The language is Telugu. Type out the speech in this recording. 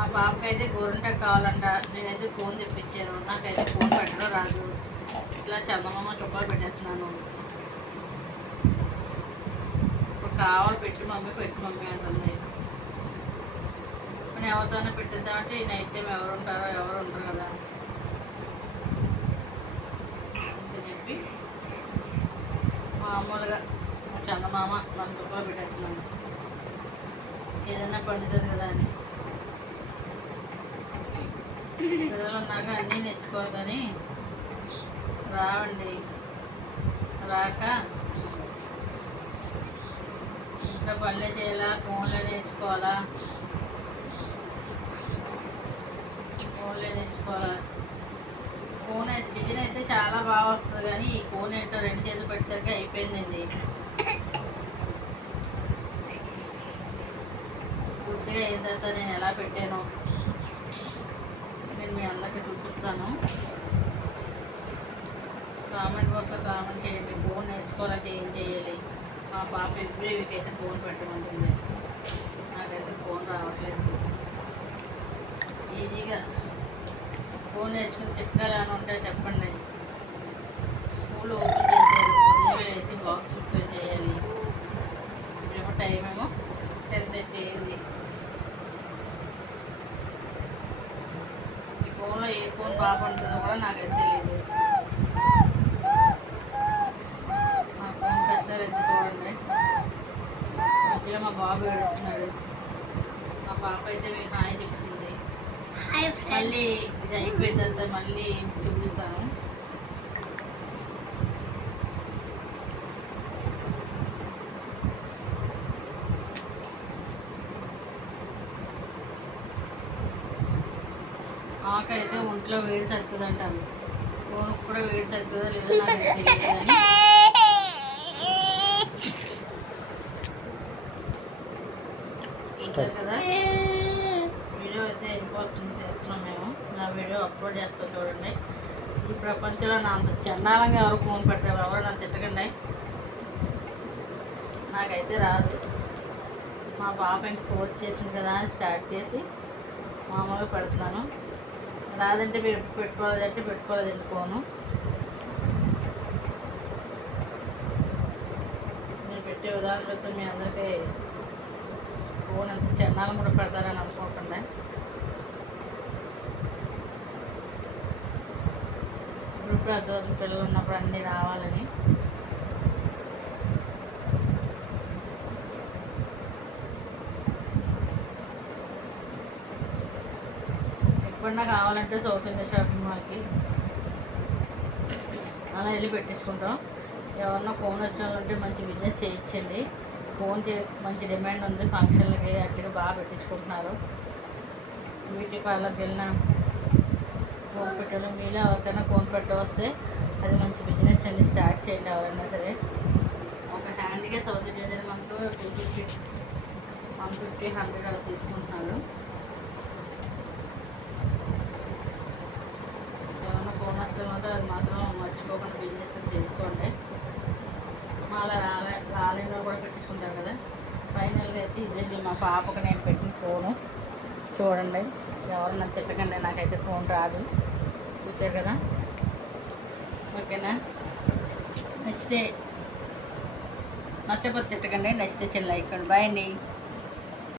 మా పాపకైతే గోరింట కావాలంట. నేనైతే ఫోన్ తెప్పించాను. నాకైతే ఫోన్ పెట్టడం రాదు. ఇట్లా చందమామ చుక్కలు పెట్టేస్తున్నాను. ఇప్పుడు కావాలి పెట్టి మమ్మీ పెట్టి మమ్మీ అంటుంది. నేను ఎవరితోనే పెట్టిద్దామంటే ఈ నైట్ టైం ఎవరు ఉంటారో ఎవరు ఉంటారు కదా. అంతే చెప్పి మామూలుగా మా చందమామ మన చుక్కలు పెట్టేస్తున్నాను. ఏదైనా పండుతుంది కదా అని. పిల్లలు ఉన్నాక అన్నీ నేర్చుకోవాలి కానీ రావండి. రాక ఇంకా పనులు చేయాలా ఫోన్లో నేర్చుకోవాలా? ఫోన్లో నేర్చుకోవాలా? ఫోన్ అయితే డిజైన్ అయితే చాలా బాగా వస్తుంది కానీ ఈ ఫోన్ ఏంటో రెండు చేతులు పెట్టేసరికి అయిపోయిందండి. పూర్తిగా అయిన తర్వాత నేను ఎలా పెట్టాను. నేను మీ అందరికీ చూపిస్తాను. కామెంట్ బాక్స్లో కామెంట్ చేయండి. ఫోన్ నేర్చుకోవాలంటే ఏం చేయాలి? మా పాప ఎవ్రీ వీక్ అయితే ఫోన్ పెట్టమంటుంది. నాకైతే ఫోన్ రావట్లేదు. ఈజీగా ఫోన్ నేర్చుకుని చిట్కాలు అని ఉంటే చెప్పండి. బాగుంటుందో కూడా నాకైతే తెలియదు మా ఫోన్ కష్టాలు అయితే చూడండి మధ్యలో మా బాబు ఏడుస్తున్నాడు. మా పాప అయితే మీకు హాయ్ చెప్తుంది మళ్ళీ ఇది అయిపోయిన తర్వాత మళ్ళీ చూపిస్తాను ఆకైతే ఒంట్లో వేడి తగ్గుతుంది అంటారు ఫోన్కి కూడా వేడి తగ్గుతుందో లేదో నాకు తెలియదు కానీ. చూసారు కదా. వీడియో అయితే ఇంపార్టెంట్ చేస్తున్నాం మేము. నా వీడియో అప్లోడ్ చేస్తాం చూడండి. ఈ ప్రపంచంలో నా అంత చండాలంగా ఎవరు ఫోన్ పెట్టారు ఎవరు నన్ను తిట్టకండి. నాకైతే రాదు. మా పాప ఇంక కోర్స్ చేసింది కదా అని స్టార్ట్ చేసి మామూలుగా పెడుతున్నాను. రాదంటే మీరు పెట్టుకోలేదంటే పెట్టుకోలేదండి ఫోను నేను పెట్టే విధానం మీ అందరికీ ఫోన్ ఎంత చండాలం కూడా పెడతారని అనుకోకుండా. ఇప్పుడు అర్థం పిల్లలు ఉన్నప్పుడు అన్నీ రావాలని. తప్పకుండా కావాలంటే సౌత్ ఇండియా షాపింగ్ మాల్కి అలా వెళ్ళి పెట్టించుకుంటాం. ఎవరన్నా ఫోన్ వచ్చాలంటే మంచి బిజినెస్ చేయించండి. ఫోన్ చే మంచి డిమాండ్ ఉంది ఫంక్షన్లకి అట్లా బాగా పెట్టించుకుంటున్నారు. బ్యూటీ పార్లర్కి వెళ్ళిన ఫోన్ పెట్టాలి? మీలో ఎవరికైనా ఫోన్ పెట్ట వస్తే అది మంచి బిజినెస్ అండి. స్టార్ట్ చేయండి ఎవరైనా సరే. ఒక హ్యాండ్గా సౌత్ ఇండియా మనకు two fifty one fifty hundred అలా తీసుకుంటున్నారు. ఏమైనా మాత్రం అది మాత్రం మర్చిపోకుండా బిజినెస్ చేసుకోండి. మళ్ళీ రాలే రాలేనో కూడా పెట్టించుకుంటారు కదా. ఫైనల్గా అయితే ఇదండి మా పాపకు నేను పెట్టిన ఫోను చూడండి ఎవరు నన్ను తిట్టకండి నాకైతే ఫోన్ రాదు. చూసారు కదా? ఓకేనా? నచ్చితే నచ్చకపోతే తిట్టకండి నచ్చితే చిన్న లైక్ బాయ్ అండి.